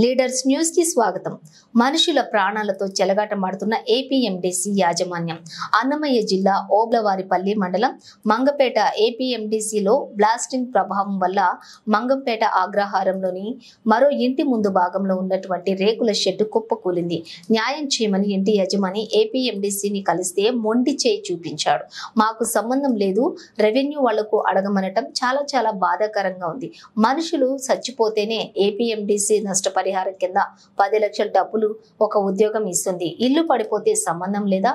Leaders news కి స్వాగతం. మనుషుల ప్రాణాలతో చెలగాటమాడుతున్న ఏపీఎండీసీ యాజమాన్యం. అన్నమయ్య జిల్లా ఓబ్లవారిపల్లి మండలం మంగపేట ఏపీఎండీసీలో బ్లాస్టింగ్ ప్రభావం వల్ల మంగంపేట అగ్రహారంలోని మరో ఇంటి ముందు భాగంలో ఉన్నటువంటి రేకుల షెడ్డు కుప్పకూలింది. న్యాయం చేయమని ఇంటి యజమాని ఏపీఎండీసీని కలిస్తే మొండి చేయి చూపించాడు. మాకు సంబంధం లేదు, రెవెన్యూ వాళ్లకు అడగమనటం చాలా బాధాకరంగా ఉంది. మనుషులు చచ్చిపోతేనే ఏపీఎండీసీ నష్టపరిహారం కింద 10 లక్షల డబ్బులు, ఒక ఉద్యోగం ఇస్తుంది. ఇల్లు పడిపోతే సంబంధం లేదా?